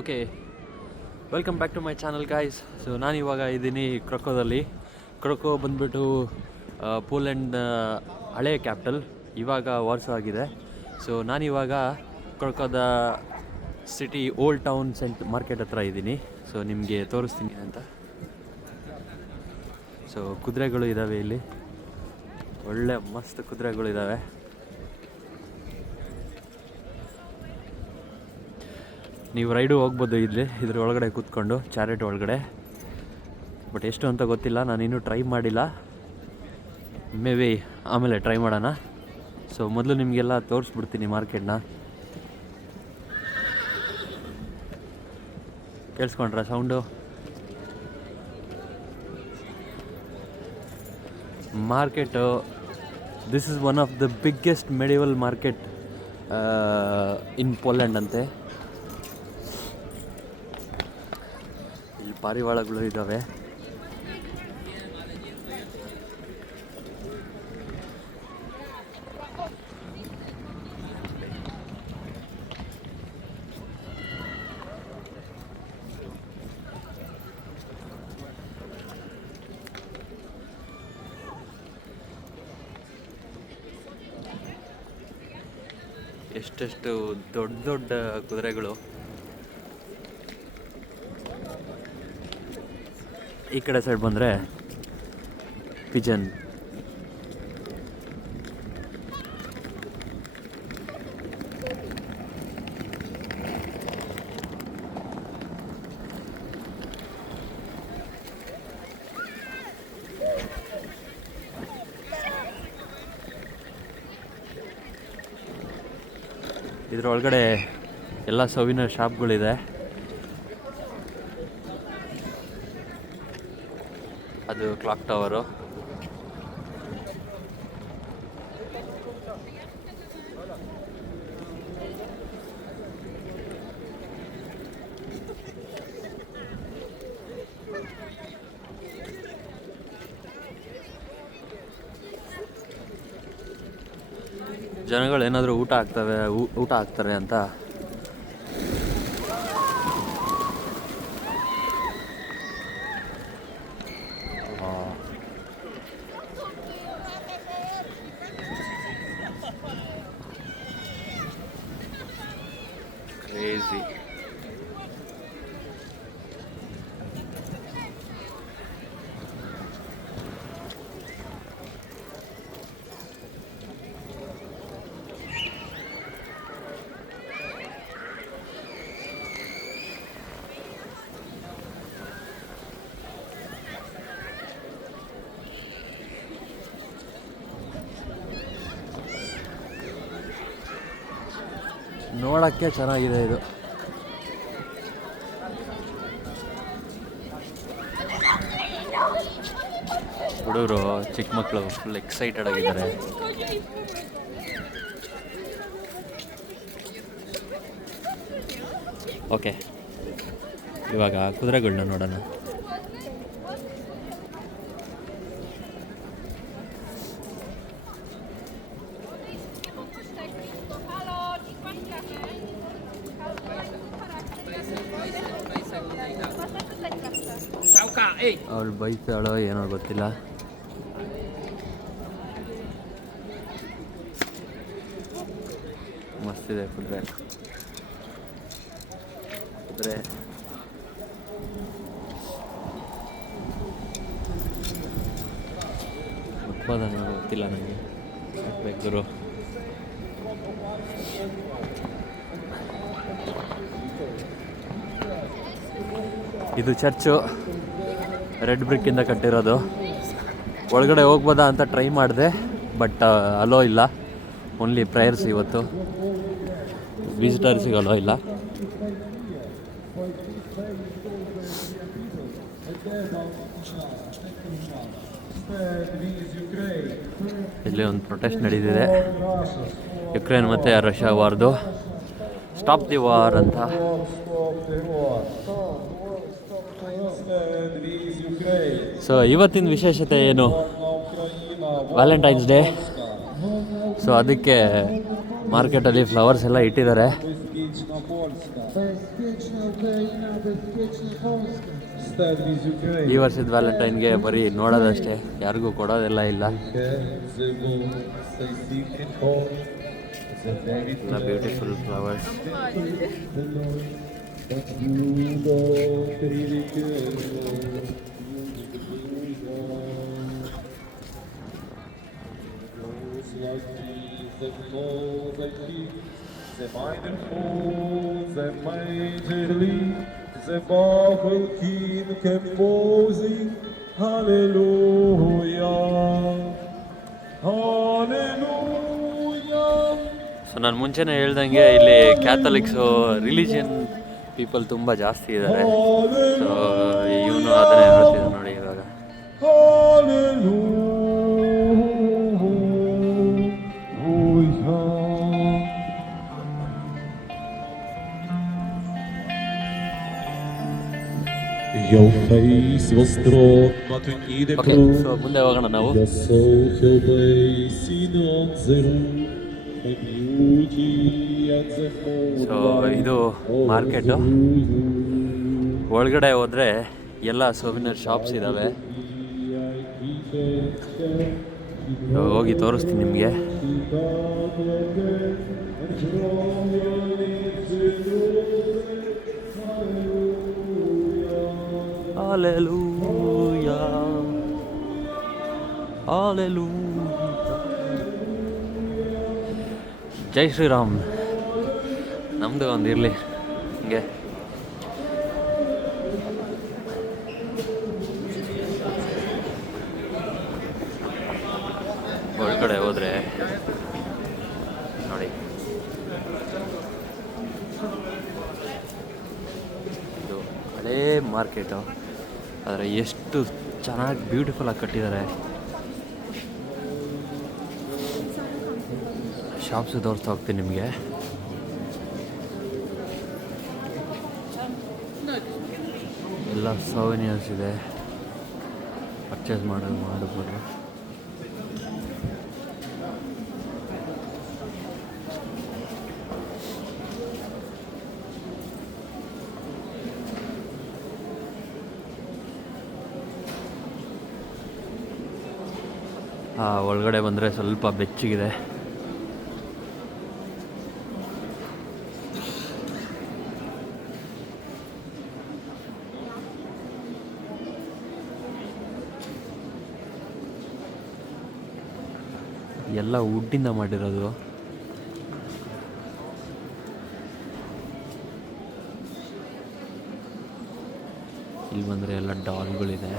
Okay, welcome back to my channel guys. So ನಾನಿವಾಗ ಇದ್ದೀನಿ ಕ್ರೊಕೋದಲ್ಲಿ. ಕ್ರೊಕೋ ಬಂದುಬಿಟ್ಟು ಪೋಲೆಂಡ್ ಹಳೆಯ ಕ್ಯಾಪಿಟಲ್, ಇವಾಗ ವಾರ್ಸೋ ಆಗಿದೆ. ಸೊ ನಾನಿವಾಗ ಕ್ರೊಕೋದ ಸಿಟಿ ಓಲ್ಡ್ ಟೌನ್ ಮಾರ್ಕೆಟ್ ಹತ್ರ ಇದ್ದೀನಿ. ಸೊ ನಿಮಗೆ ತೋರಿಸ್ತೀನಿ ಅಂತ. ಸೊ ಕುದುರೆಗಳು ಇದ್ದಾವೆ ಇಲ್ಲಿ, ಒಳ್ಳೆ ಮಸ್ತ್ ಕುದುರೆಗಳು ಇದ್ದಾವೆ. ನೀವು ರೈಡು ಹೋಗ್ಬೋದು ಇದ್ರ ಒಳಗಡೆ ಕೂತ್ಕೊಂಡು, ಚಾರೆಟ್ ಒಳಗಡೆ. ಬಟ್ ಎಷ್ಟು ಅಂತ ಗೊತ್ತಿಲ್ಲ, ನಾನಿನ್ನೂ ಟ್ರೈ ಮಾಡಿಲ್ಲ. ಮೇ ಬಿ ಆಮೇಲೆ ಟ್ರೈ ಮಾಡೋಣ. ಸೊ ಮೊದಲು ನಿಮಗೆಲ್ಲ ತೋರಿಸ್ಬಿಡ್ತೀನಿ ಮಾರ್ಕೆಟ್ನ. ಕೇಳಿಸ್ಕೊಂಡ್ರ sound? Market, this is one of the biggest medieval market in Poland ಅಂತೆ. ಇಲ್ಲಿ ಪಾರಿವಾಳಗಳು ಇದ್ದಾವೆ. ಎಷ್ಟೆಷ್ಟು ದೊಡ್ಡ ದೊಡ್ಡ ಕುದುರೆಗಳು. ಈ ಕಡೆ ಸೈಡ್ ಬಂದರೆ ಪಿಜನ್. ಇದರೊಳಗಡೆ ಎಲ್ಲ ಸವಿನ ಶಾಪ್ಗಳಿದೆ. ಅದು ಕ್ಲಾಕ್ ಟವರು. ಜನಗಳು ಏನಾದರೂ ಊಟ ಹಾಕ್ತಾರೆ ಅಂತ ಕ್ರೇಜಿ. ನೋಡೋಕ್ಕೆ ಚೆನ್ನಾಗಿದೆ ಇದು. ಹುಡುಗರು ಚಿಕ್ಕ ಮಕ್ಕಳು ಫುಲ್ ಎಕ್ಸೈಟೆಡ್ ಆಗಿದ್ದಾರೆ. ಓಕೆ, ಇವಾಗ ಕುದುರೆಗಳನ್ನ ನೋಡೋಣ. ಅವಳು ಬೈತಾಳೋ ಏನೋ ಗೊತ್ತಿಲ್ಲ. ಮಸ್ತಿದೆ ಕುದುರೆ. ಉತ್ಪಾದನೆ ಗೊತ್ತಿಲ್ಲ ನನಗೆ, ಬೇಕು. ಇದು ಚರ್ಚು, ರೆಡ್ ಬ್ರಿಕ್ಕಿಂದ ಕಟ್ಟಿರೋದು. ಒಳಗಡೆ ಹೋಗ್ಬೋದಾ ಅಂತ ಟ್ರೈ ಮಾಡಿದೆ, ಬಟ್ ಅಲೋ ಇಲ್ಲ. ಓನ್ಲಿ ಪ್ರೇಯರ್ಸ್ ಇವತ್ತು, ವಿಸಿಟರ್ಸಿಗೆ ಅಲೋ ಇಲ್ಲ. ಇಲ್ಲಿ ಒಂದು ಪ್ರೊಟೆಸ್ಟ್ ನಡೀತಿದೆ, ಯುಕ್ರೇನ್ ಮತ್ತು ರಷ್ಯಾ ವಾರ್ದು. ಸ್ಟಾಪ್ ದಿ ವಾರ್ ಅಂತ. ಸೊ ಇವತ್ತಿನ ವಿಶೇಷತೆ ಏನು? Valentine's day. ಸೊ ಅದಕ್ಕೆ ಮಾರ್ಕೆಟಲ್ಲಿ ಫ್ಲವರ್ಸ್ ಎಲ್ಲ ಇಟ್ಟಿದ್ದಾರೆ. Bezpieczna Ukraina, bezpieczna Polska. Start with Ukraine. ಈ ವರ್ಷದ ವ್ಯಾಲೆಂಟೈನ್ಗೆ ಬರೀ ನೋಡೋದಷ್ಟೇ, ಯಾರಿಗೂ ಕೊಡೋದೆಲ್ಲ ಇಲ್ಲ. ಎಲ್ಲ beautiful flowers. The meinen Fons, the mightily, the Bachel King composing, Hallelujah, Hallelujah. So ನಾನು ಮುಂಚೆನೇ ಹೇಳ್ದಂಗೆ ಇಲ್ಲಿ ಕ್ಯಾಥಲಿಕ್ಸು ರಿಲಿಜಿಯನ್ ಪೀಪಲ್ ತುಂಬ ಜಾಸ್ತಿ ಇದ್ದಾರೆ. ಸೊ ಇವನು ಅದನ್ನೇ ಹೇಳ್ತಿದ್ದ ನೋಡಿ ಇವಾಗ. Your face was drawn, but we need a okay, so ಮುಂದೆ ಹೋಗೋಣ ನಾವು. Your soul shall blaze in on the roof, the beauty and the so ಇದು ಮಾರ್ಕೆಟು. ಒಳಗಡೆ ಹೋದರೆ ಎಲ್ಲ ಸೋವಿನರ್ ಶಾಪ್ಸ್ ಇದ್ದಾವೆ. ಹೋಗಿ ತೋರಿಸ್ತೀನಿ ನಿಮಗೆ. Hallelujah, Hallelujah. ಜೈ ಶ್ರೀರಾಮ್. ನಮ್ಮದು ಒಂದು ಇರಲಿ ಹಿಂಗೆ. ಒಳಗಡೆ ಹೋದರೆ ನೋಡಿ, ಇದು ಹಳೇ ಮಾರ್ಕೆಟು, ಆದರೆ ಎಷ್ಟು ಚೆನ್ನಾಗಿ ಬ್ಯೂಟಿಫುಲ್ಲಾಗಿ ಕಟ್ಟಿದ್ದಾರೆ. ಶಾಪ್ಸು ತೋರಿಸ್ತಾ ಹೋಗ್ತೀನಿ ನಿಮಗೆ. ಎಲ್ಲ ಸೌವೆನಿಯರ್ಸ್ ಇದೆ, ಪರ್ಚೇಸ್ ಮಾಡಬಹುದು. ಒಳಗಡೆ ಬಂದರೆ ಸ್ವಲ್ಪ ಬೆಚ್ಚಗಿದೆ. ಎಲ್ಲ ವುಡ್ಡಿಂದ ಮಾಡಿರೋದು. ಇಲ್ಲಿ ಬಂದರೆ ಎಲ್ಲ ಡಾಲ್ಗಳಿದೆ.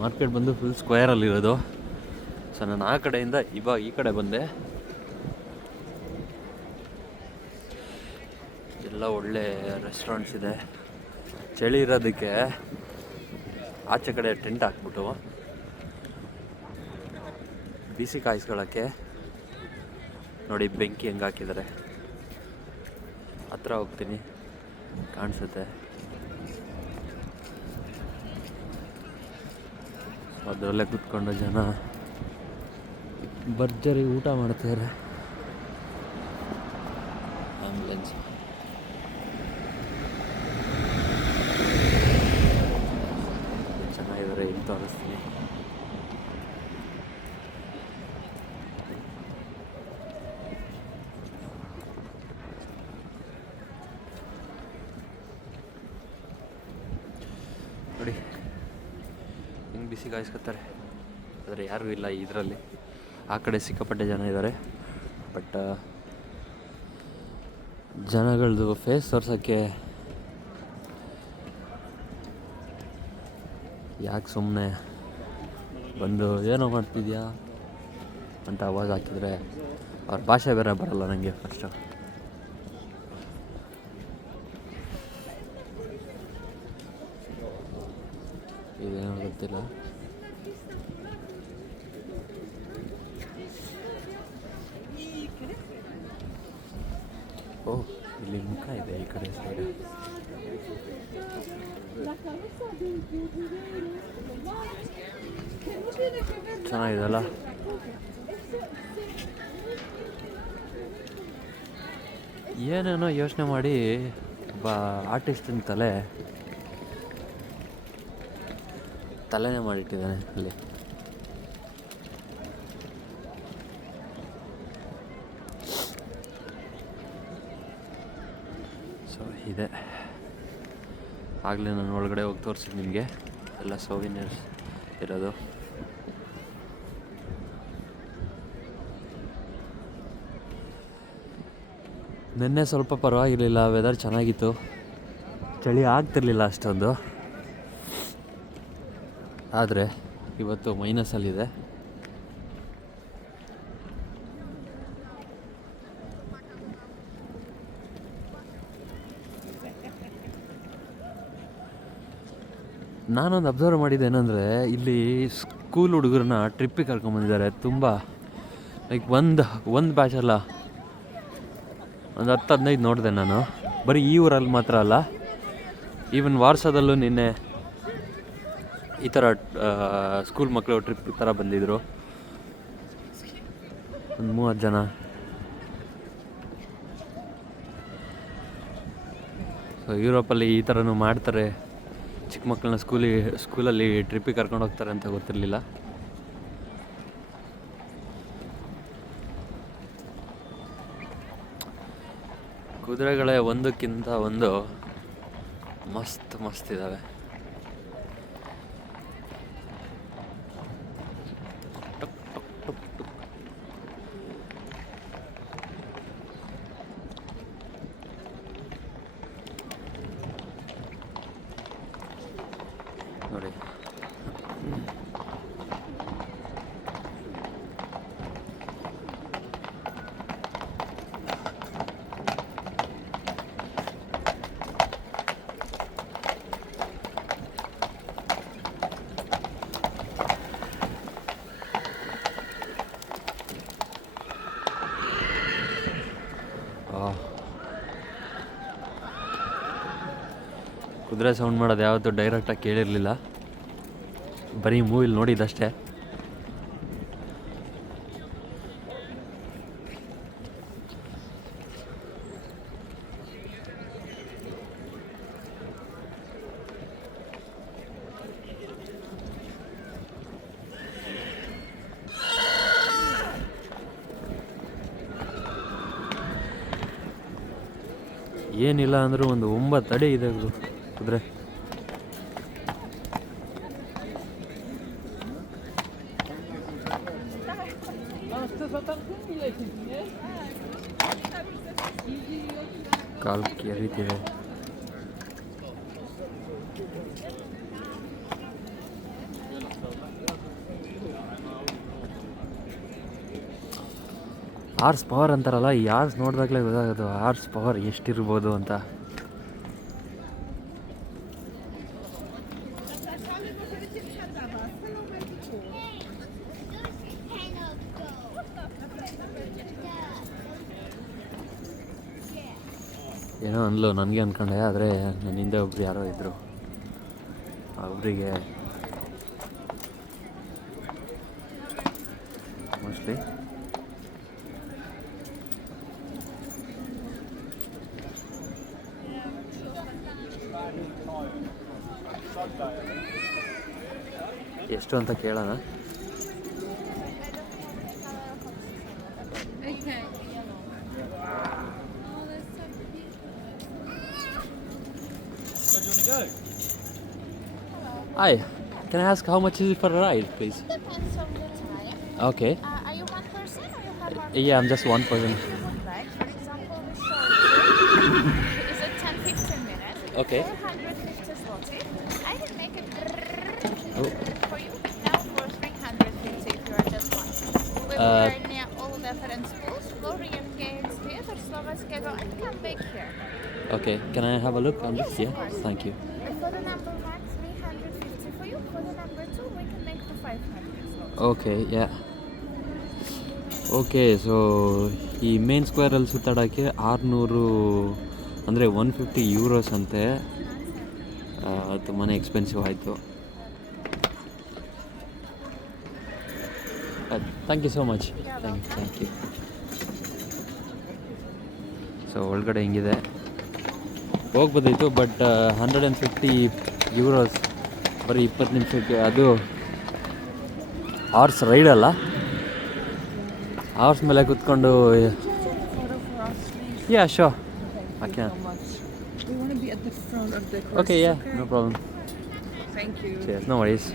ಮಾರ್ಕೆಟ್ ಬಂದು ಫುಲ್ ಸ್ಕ್ವೇರಲ್ಲಿರೋದು. ಸೊ ನಾನು ಆ ಕಡೆಯಿಂದ ಇವಾಗ ಈ ಕಡೆ ಬಂದೆ. ಎಲ್ಲ ಒಳ್ಳೆ ರೆಸ್ಟೋರೆಂಟ್ಸ್ ಇದೆ. ಚಳಿ ಇರೋದಕ್ಕೆ ಆಚೆ ಕಡೆ ಟೆಂಟ್ ಹಾಕ್ಬಿಟ್ಟು ಬಿಸಿ ಕಾಯಿಸ್ಕೊಳ್ಳೋಕ್ಕೆ ನೋಡಿ ಬೆಂಕಿ ಹೆಂಗೆ ಹಾಕಿದ್ದಾರೆ. ಹತ್ರ ಹೋಗ್ತೀನಿ, ಕಾಣಿಸುತ್ತೆ. ಅದರಲ್ಲೇ ಕೂತ್ಕೊಂಡು ಜನ ಭರ್ಜರಿ ಊಟ ಮಾಡ್ತಾರೆ. ಆಂಬುಲೆನ್ಸ್ ಚೆನ್ನಾಗಿದ್ದಾರೆ, ಇಲ್ಲಿ ತೋರಿಸ್ತೀನಿ. ನೋಡಿ ಹಿಂಗೆ ಬಿಸಿ ಕಾಯಿಸ್ಕೊತಾರೆ. ಆದರೆ ಯಾರೂ ಇಲ್ಲ ಇದರಲ್ಲಿ. ಆ ಕಡೆ ಸಿಕ್ಕಾಪಟ್ಟೆ ಜನ ಇದ್ದಾರೆ. ಬಟ್ ಜನಗಳದ್ದು ಫೇಸ್ ತೋರ್ಸೋಕ್ಕೆ ಯಾಕೆ ಸುಮ್ಮನೆ ಬಂದು ಏನೋ ಮಾಡ್ತಿದ್ಯಾ ಅಂತ ಆವಾಜ್ ಹಾಕಿದರೆ ಅವ್ರ ಭಾಷೆ ಬೇರೆ ಬರಲ್ಲ ನನಗೆ ಫಸ್ಟು. ಇದೇನೋ ಗೊತ್ತಿಲ್ಲ. ಓ, ಇಲ್ಲಿ ಮುಖ ಇದೆ ಈ ಕಡೆ ಸೈಡ್. ಚೆನ್ನಾಗಿದೆಲ್ಲ. ಏನೇನೋ ಯೋಚನೆ ಮಾಡಿ ಒಬ್ಬ ಆರ್ಟಿಸ್ಟಿನ ತಲೆನೇ ಮಾಡಿಟ್ಟಿದ್ದಾನೆ ಅಲ್ಲಿ. ಸೊ ಇದೆ. ಆಗಲೇ ನಾನು ಒಳಗಡೆ ಹೋಗಿ ತೋರಿಸಿದ್ದು ನಿಮಗೆ ಎಲ್ಲ ಸೋವಿನಿಯರ್ಸ್ ಇರೋದು. ನಿನ್ನೆ ಸ್ವಲ್ಪ ಪರವಾಗಿರಲಿಲ್ಲ, ವೆದರ್ ಚೆನ್ನಾಗಿತ್ತು, ಚಳಿ ಆಗ್ತಿರ್ಲಿಲ್ಲ ಅಷ್ಟೊಂದು. ಆದರೆ ಇವತ್ತು ಮೈನಸಲ್ಲಿದೆ. ನಾನೊಂದು ಅಬ್ಸರ್ವ್ ಮಾಡಿದ್ದೆ ಏನಂದರೆ, ಇಲ್ಲಿ ಸ್ಕೂಲ್ ಹುಡುಗರನ್ನ ಟ್ರಿಪ್ಪಿಗೆ ಕರ್ಕೊಂಬಂದಿದ್ದಾರೆ. ತುಂಬ ಲೈಕ್ ಒಂದು ಬ್ಯಾಚ್ ಅಲ್ಲ, ಒಂದು 10-15 ನೋಡಿದೆ ನಾನು. ಬರೀ ಈ ಊರಲ್ಲಿ ಮಾತ್ರ ಅಲ್ಲ, ಈವನ್ ವಾರ್ಸಾದಲ್ಲೂ ನಿನ್ನೆ ಈ ಥರ ಸ್ಕೂಲ್ ಮಕ್ಕಳು ಟ್ರಿಪ್ ಥರ ಬಂದಿದ್ದರು. ಒಂದು 30 ಜನ. ಸೊ ಯುರೋಪಲ್ಲಿ ಈ ಥರನೂ ಮಾಡ್ತಾರೆ, ಚಿಕ್ಕ ಮಕ್ಕಳನ್ನ ಸ್ಕೂಲಲ್ಲಿ ಟ್ರಿಪ್ಪಿಗೆ ಕರ್ಕೊಂಡು ಹೋಗ್ತಾರೆ ಅಂತ ಗೊತ್ತಿರಲಿಲ್ಲ. ಕುದುರೆಗಳೇ ಒಂದಕ್ಕಿಂತ ಒಂದು ಮಸ್ತ್ ಇದ್ದಾವೆ. ನೋಡಿ, ಕುದುರೆ ಸೌಂಡ್ ಮಾಡೋದು ಯಾವತ್ತೂ ಡೈರೆಕ್ಟಾಗಿ ಕೇಳಿರಲಿಲ್ಲ, ಬರೀ ಮೂವಿಲಿ ನೋಡಿದ್ದಷ್ಟೇ. ಏನಿಲ್ಲ ಅಂದರೂ ಒಂದು 9 ಅಡಿ ಇದೆ ಕುದುರೆ. ಕಾಲು ಕೆರೀತಿದೆ. ಹಾರ್ಸ್ ಪವರ್ ಅಂತಾರಲ್ಲ, ಈ ಹಾರ್ಸ್ ನೋಡಿದಾಗಲೇ ಗೊತ್ತಾಗೋದು ಹಾರ್ಸ್ ಪವರ್ ಎಷ್ಟಿರ್ಬೋದು ಅಂತ. ಏನೋ ಅಂದ್ಲು, ನನಗೆ ಅಂದ್ಕೊಂಡೆ, ಆದರೆ ನನ್ನ ಹಿಂದೆ ಒಬ್ರು ಯಾರೋ ಇದ್ದರು, ಒಬ್ಬರಿಗೆ ಮೋಸ್ಟ್ಲಿ ಎಷ್ಟು ಅಂತ ಕೇಳೋಣ. Hi, can I ask how much is it for a ride, please? Depends on the time. Okay. Are you one person or you have more? Yeah, I'm just one person. Right. For example, we saw is it 10-15 minutes? Okay. 450 zloty. I can make it Oh. for you now for 350 if you are just one. We Uh, were near all different schools, Florian Gates, Theater Slovakia, and come back here. Okay, can I have a look on this? Yes, of Yeah, course. thank you. For the number 1, 350 for you. For the number okay yeah okay. So ಈ main ಸ್ಕ್ವೇರಲ್ಲಿ ಸುತ್ತಾಡೋಕ್ಕೆ 600 ಅಂದರೆ 150 euros ಅಂತೆ. ತುಂಬಾ expensive ಆಯಿತು. Thank you so much. Thank you. So ಒಳಗಡೆ ಹಿಂಗಿದೆ, ಹೋಗ್ಬೋದಿತ್ತು, but 150 euros ಬರೀ 20 ನಿಮಿಷಕ್ಕೆ. ಅದು ಹಾರ್ಸ್ ರೈಡ್ ಅಲ್ಲ, ಹಾರ್ಸ್ ಮೇಲೆ ಕೂತ್ಕೊಂಡು. Yeah so okay We want to be at the front of the course. Okay yeah no problem. Thank you. Cheers, no worries.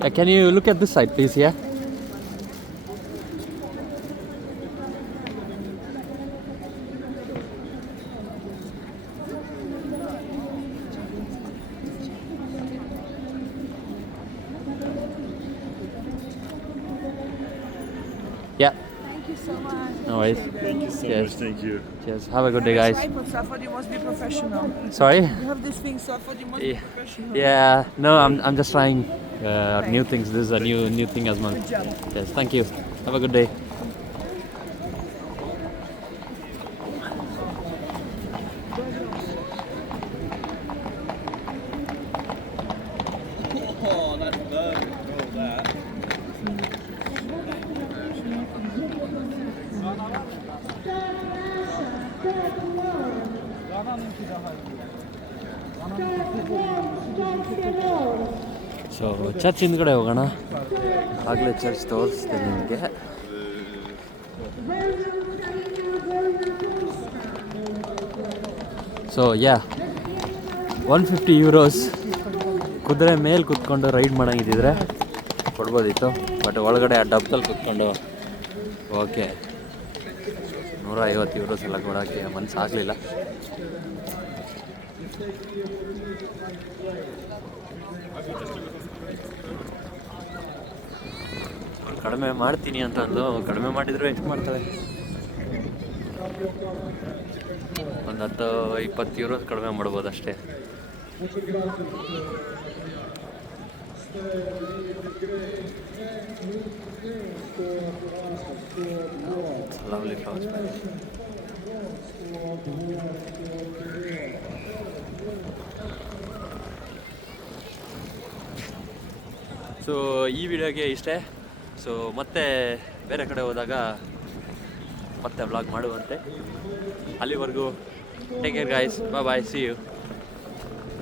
Yeah, can you look at this side, please? Yeah. Yeah. Thank you so much. No worries. Thank you so Yes. much. Thank you. Cheers. Have a good day, guys. Tripod, so I thought you must be professional. Sorry. You have this thing, so I thought you must be Yeah. professional. Yeah. No, I'm just trying new things. This is a new thing as well. Good job. Yes. Thank you. Have a good day. Oh, that's lovely. Oh, that. So church ಹಿಂದ್ಗಡೆ ಹೋಗೋಣ. ಆಗಲೇ church ತೋರಿಸ್ತೀನಿ ನಿಮಗೆ. So yeah 150 euros ಕುದುರೆ ಮೇಲೆ ಕುತ್ಕೊಂಡು ride ಮಾಡೋಂಗಿದ್ದಿದ್ರೆ ಕೊಡ್ಬೋದಿತ್ತು, but ಒಳಗಡೆ ಆ ಡಬ್ದಲ್ಲಿ ಕುತ್ಕೊಂಡು ಓಕೆ 150 ಯೂರೋಸ್ ಎಲ್ಲ ಕೊಡೋಕ್ಕೆ ಮನಸ್ಸಾಗಲಿಲ್ಲ. ಕಡಿಮೆ ಮಾಡ್ತೀನಿ ಅಂತಂದು, ಕಡಿಮೆ ಮಾಡಿದ್ರು ಎಷ್ಟು ಮಾಡ್ತಾಳೆ? ಒಂದು 10-20 ಯೂರೋಸ್ ಕಡಿಮೆ ಮಾಡ್ಬೋದು ಅಷ್ಟೇ. Lovely flowers. ಸೊ ಈ ವಿಡಿಯೋಗೆ ಇಷ್ಟೇ. ಸೊ ಮತ್ತೆ ಬೇರೆ ಕಡೆ ಹೋದಾಗ ಮತ್ತೆ ವ್ಲಾಗ್ ಮಾಡುವಂತೆ. ಅಲ್ಲಿವರೆಗೂ take care guys, bye, see you.